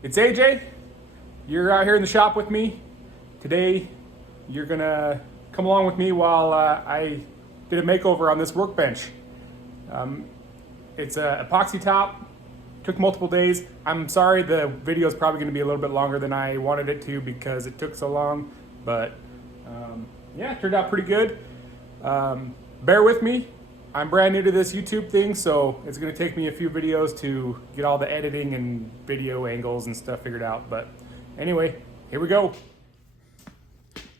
It's AJ. You're out here in the shop with me. Today, you're gonna come along with me while I did a makeover on this workbench. It's a epoxy top. Took multiple days. I'm sorry the video is probably gonna be a little bit longer than I wanted it to because it took so long, but yeah, it turned out pretty good. Bear with me. I'm brand new to this YouTube thing, so it's gonna take me a few videos to get all the editing and video angles and stuff figured out. But anyway, here we go.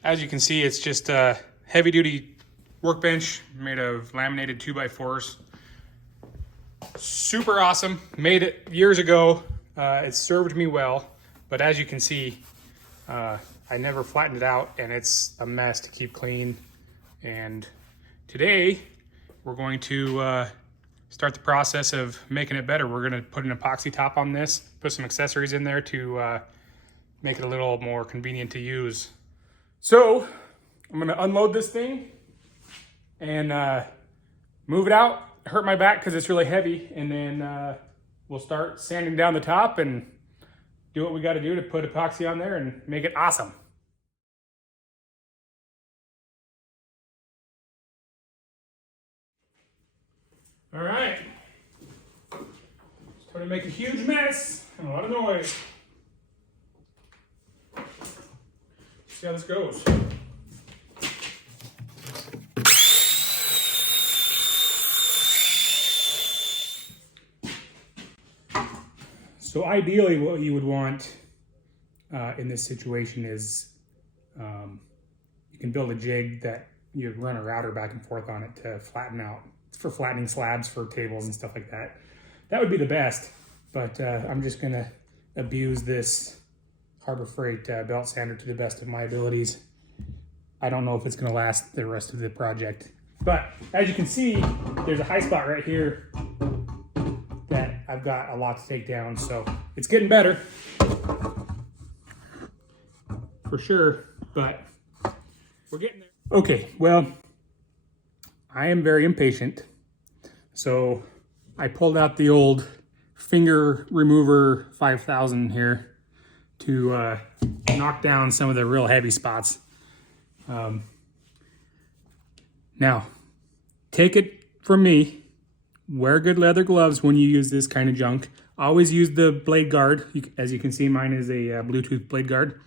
As you can see, it's just a heavy duty workbench made of laminated 2x4s. Super awesome. Made it years ago. It served me well, but as you can see, I never flattened it out and it's a mess to keep clean. And today, we're going to start the process of making it better. We're gonna put an epoxy top on this, put some accessories in there to make it a little more convenient to use. So I'm gonna unload this thing and move it out, hurt my back because it's really heavy, and then we'll start sanding down the top and do what we gotta do to put epoxy on there and make it awesome. All right, it's going to make a huge mess and a lot of noise. See how this goes. So ideally what you would want in this situation is you can build a jig that you run a router back and forth on it to flatten out. It's for flattening slabs for tables and stuff like that. That would be the best, but I'm just gonna abuse this Harbor Freight belt sander to the best of my abilities. I don't know if it's gonna last the rest of the project, but as you can see, there's a high spot right here that I've got a lot to take down, so it's getting better for sure, but we're getting there. Okay, well, I am very impatient, so I pulled out the old finger remover 5000 here to knock down some of the real heavy spots. Now, take it from me, wear good leather gloves when you use this kind of junk. Always use the blade guard. As you can see, mine is a Bluetooth blade guard.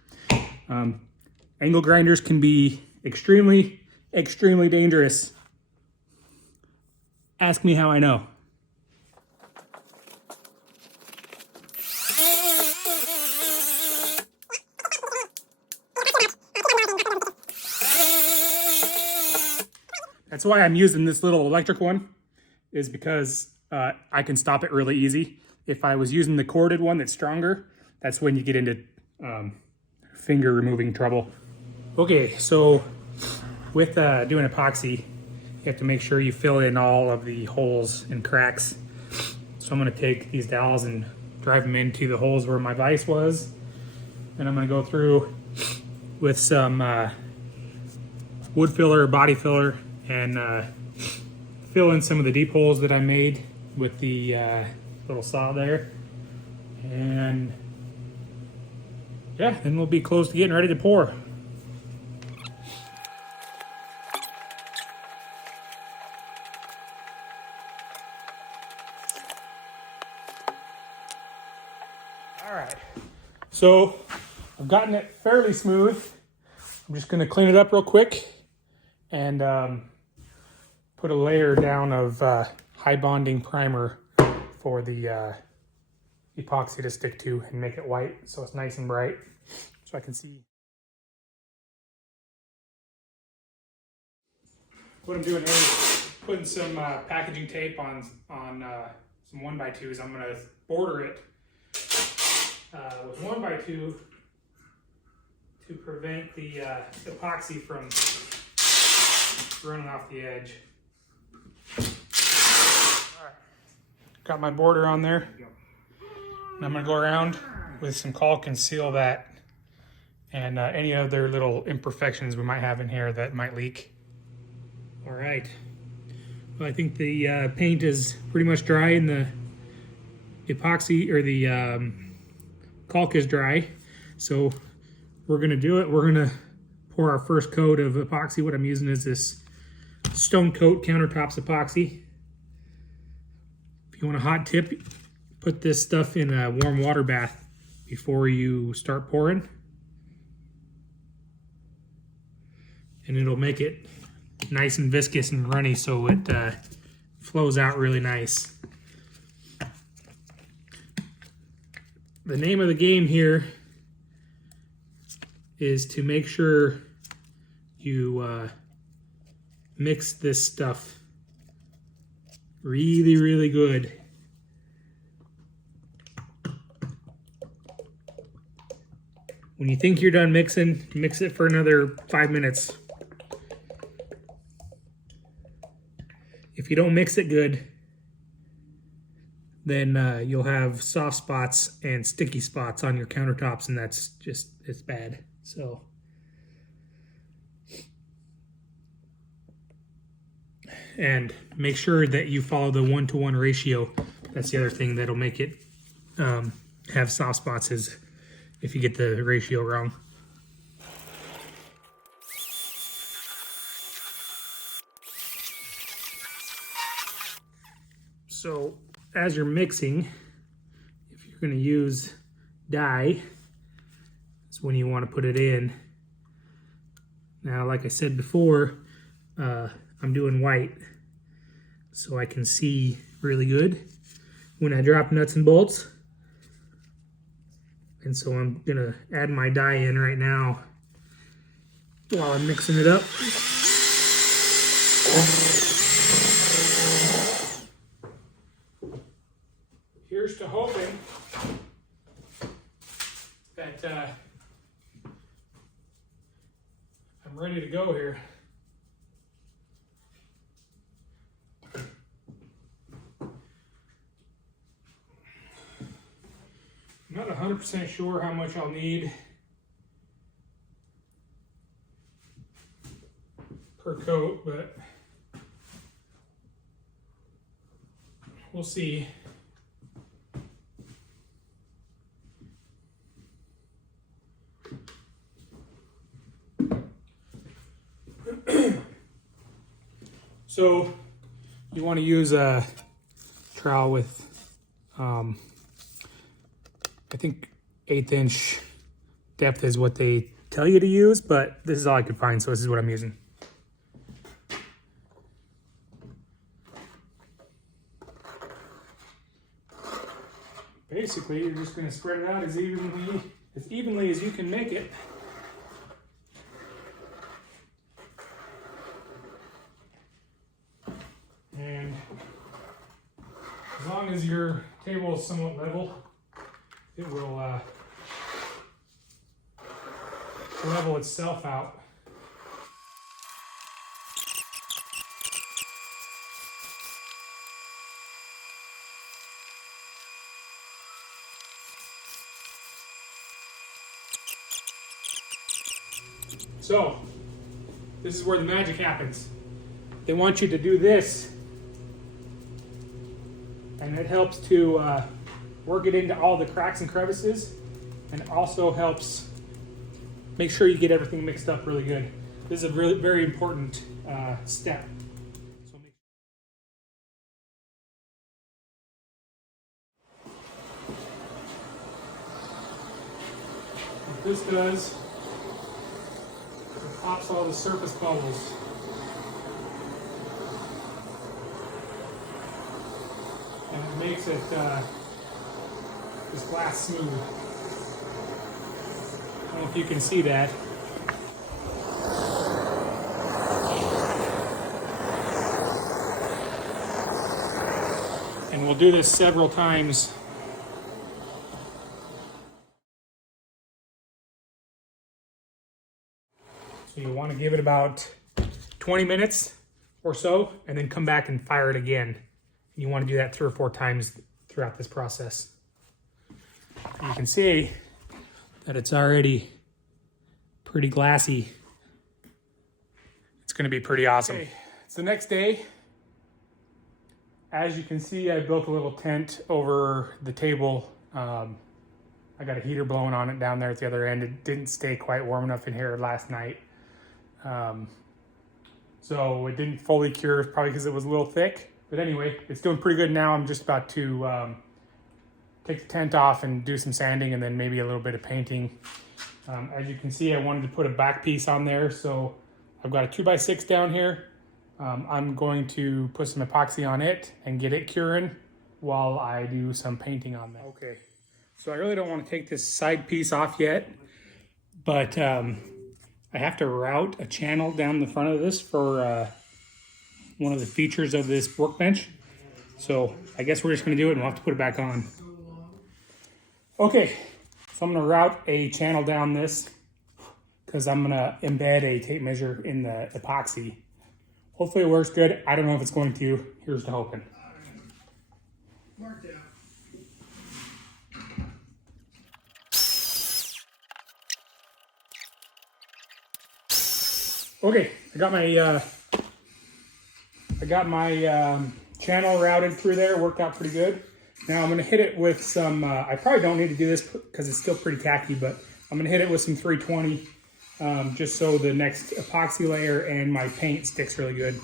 Angle grinders can be extremely, extremely dangerous. Ask me how I know. That's why I'm using this little electric one, is because I can stop it really easy. If I was using the corded one that's stronger, that's when you get into finger removing trouble. Okay, so with doing epoxy, you have to make sure you fill in all of the holes and cracks. So I'm gonna take these dowels and drive them into the holes where my vise was. And I'm gonna go through with some wood filler, body filler, and fill in some of the deep holes that I made with the little saw there. And yeah, then we'll be close to getting ready to pour. All right, so I've gotten it fairly smooth. I'm just gonna clean it up real quick and put a layer down of high bonding primer for the epoxy to stick to and make it white so it's nice and bright so I can see. What I'm doing here is putting some packaging tape on some 1x2s. I'm gonna border it with 1x2 to prevent the epoxy from running off the edge. All right, got my border on there. And I'm gonna go around with some caulk and seal that and any other little imperfections we might have in here that might leak. All right, well, I think the paint is pretty much dry and the epoxy or the caulk is dry. So we're gonna do it. We're gonna pour our first coat of epoxy. What I'm using is this Stone Coat Countertops Epoxy. If you want a hot tip, put this stuff in a warm water bath before you start pouring. And it'll make it nice and viscous and runny so it flows out really nice. The name of the game here is to make sure you mix this stuff really, really good. When you think you're done mixing, mix it for another 5 minutes. If you don't mix it good, then you'll have soft spots and sticky spots on your countertops, and that's just, it's bad. So and make sure that you follow the 1-to-1 ratio. That's the other thing that'll make it have soft spots, is if you get the ratio wrong. So as you're mixing, if you're going to use dye, that's when you want to put it in. Now, like I said before, I'm doing white so I can see really good when I drop nuts and bolts. And so I'm going to add my dye in right now while I'm mixing it up. Here's to hoping that I'm ready to go here. I'm not 100% sure how much I'll need per coat, but we'll see. So you want to use a trowel with, I think 1/8 inch depth is what they tell you to use, but this is all I could find, so this is what I'm using. Basically, you're just going to spread it out as evenly as you can make it. And as long as your table is somewhat level, it will level itself out. So, this is where the magic happens. They want you to do this, and it helps to work it into all the cracks and crevices, and it also helps make sure you get everything mixed up really good. This is a really very important step. So what this does, it pops all the surface bubbles. And it makes it this glass smooth. I don't know if you can see that. And we'll do this several times. So you want to give it about 20 minutes or so, and then come back and fire it again. You want to do that 3 or 4 times throughout this process. You can see that it's already pretty glassy. It's going to be pretty awesome. Okay, it's the next day. As you can see, I built a little tent over the table. I I got a heater blowing on it down there at the other end. It didn't stay quite warm enough in here last night. So it didn't fully cure, probably because it was a little thick. But anyway, it's doing pretty good now. I'm just about to take the tent off and do some sanding and then maybe a little bit of painting. As you can see, I wanted to put a back piece on there. So I've got a 2x6 down here. I'm going to put some epoxy on it and get it curing while I do some painting on that. Okay, so I really don't want to take this side piece off yet, but I have to route a channel down the front of this for one of the features of this workbench. So I guess we're just going to do it and we'll have to put it back on. Okay, so I'm going to route a channel down this because I'm going to embed a tape measure in the epoxy. Hopefully it works good. I don't know if it's going to. Here's to hoping. Okay, I got my channel routed through there. Worked out pretty good. Now I'm going to hit it with some. I probably don't need to do this because it's still pretty tacky, but I'm going to hit it with some 320. Just so the next epoxy layer and my paint sticks really good.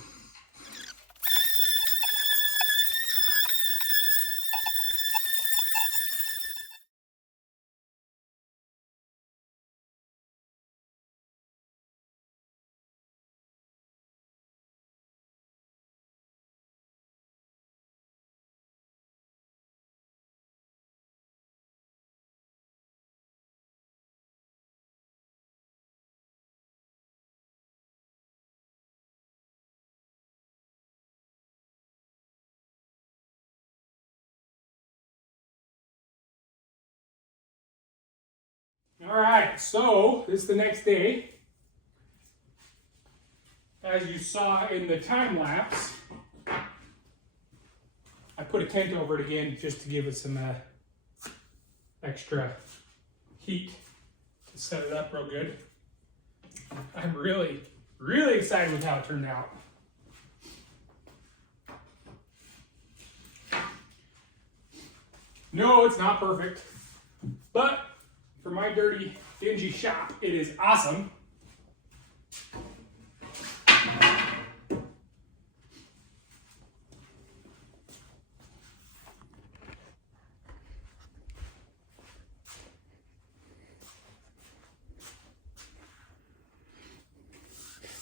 All right, so this is the next day. As you saw in the time lapse, I put a tent over it again just to give it some extra heat to set it up real good. I'm really, really excited with how it turned out. No, it's not perfect, but for my dirty, dingy shop, it is awesome.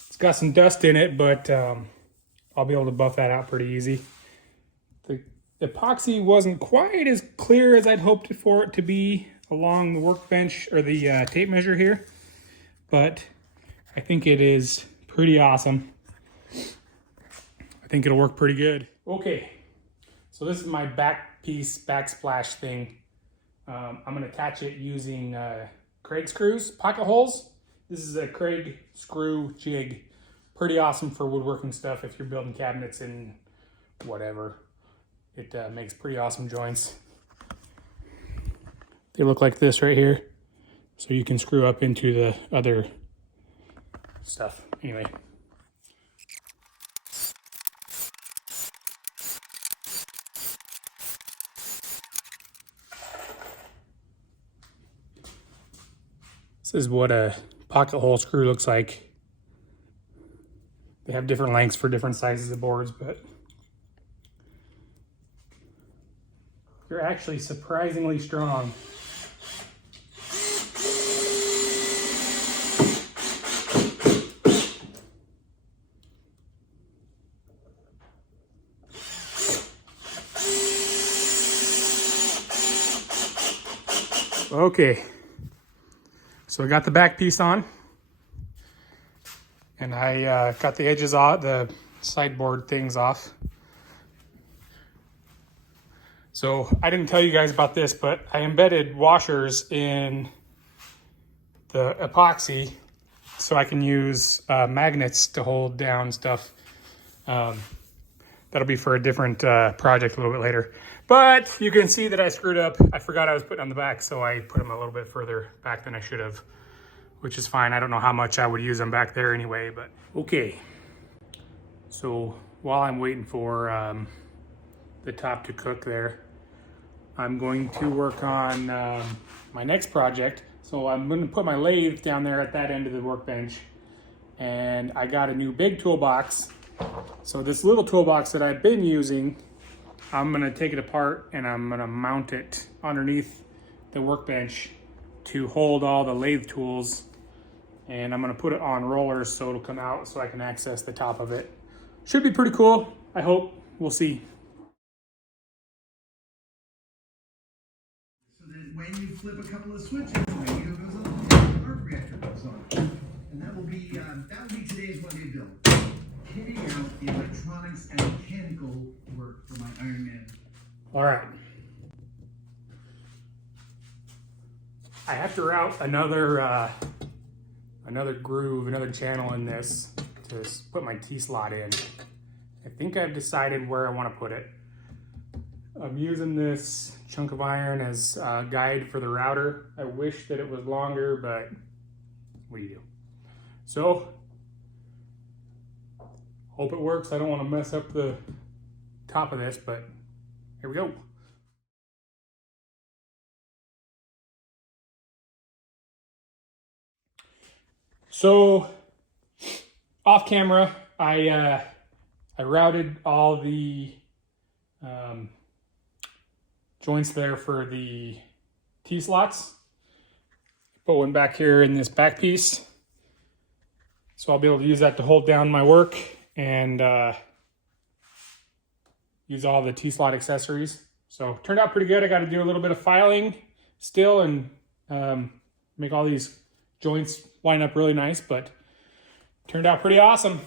It's got some dust in it, but I'll be able to buff that out pretty easy. The epoxy wasn't quite as clear as I'd hoped for it to be along the workbench or the tape measure here, but I think it is pretty awesome. I think it'll work pretty good. Okay, so this is my back piece, backsplash thing. I'm gonna attach it using Craig screws, pocket holes. This is a Craig screw jig. Pretty awesome for woodworking stuff if you're building cabinets and whatever. It makes pretty awesome joints. They look like this right here. So you can screw up into the other stuff. Anyway. This is what a pocket hole screw looks like. They have different lengths for different sizes of boards, but they're actually surprisingly strong. Okay, so I got the back piece on, and I got the edges off, the sideboard things off. So I didn't tell you guys about this, but I embedded washers in the epoxy so I can use magnets to hold down stuff. That'll be for a different project a little bit later. But you can see that I screwed up. I forgot I was putting on the back, so I put them a little bit further back than I should have, which is fine. I don't know how much I would use them back there anyway, but okay. So while I'm waiting for the top to cook there, I'm going to work on my next project. So I'm going to put my lathe down there at that end of the workbench, and I got a new big toolbox. So this little toolbox that I've been using, I'm going to take it apart and I'm going to mount it underneath the workbench to hold all the lathe tools, and I'm going to put it on rollers so it'll come out so I can access the top of it. Should be pretty cool, I hope. We'll see. So then when you flip a couple of switches, the radio goes on, the arc reactor goes on. And that will be today's Monday build. Kitting out the electronics and mechanical work for my Iron Man. All right. I have to route another groove, another channel in this to put my T-slot in. I think I've decided where I want to put it. I'm using this chunk of iron as a guide for the router. I wish that it was longer, but what do you do? So, hope it works. I don't want to mess up the top of this, but here we go. So, off camera, I routed all the joints there for the T-slots. Put one back here in this back piece. So I'll be able to use that to hold down my work and use all the T-slot accessories. So turned out pretty good. I got to do a little bit of filing still and make all these joints line up really nice, but turned out pretty awesome.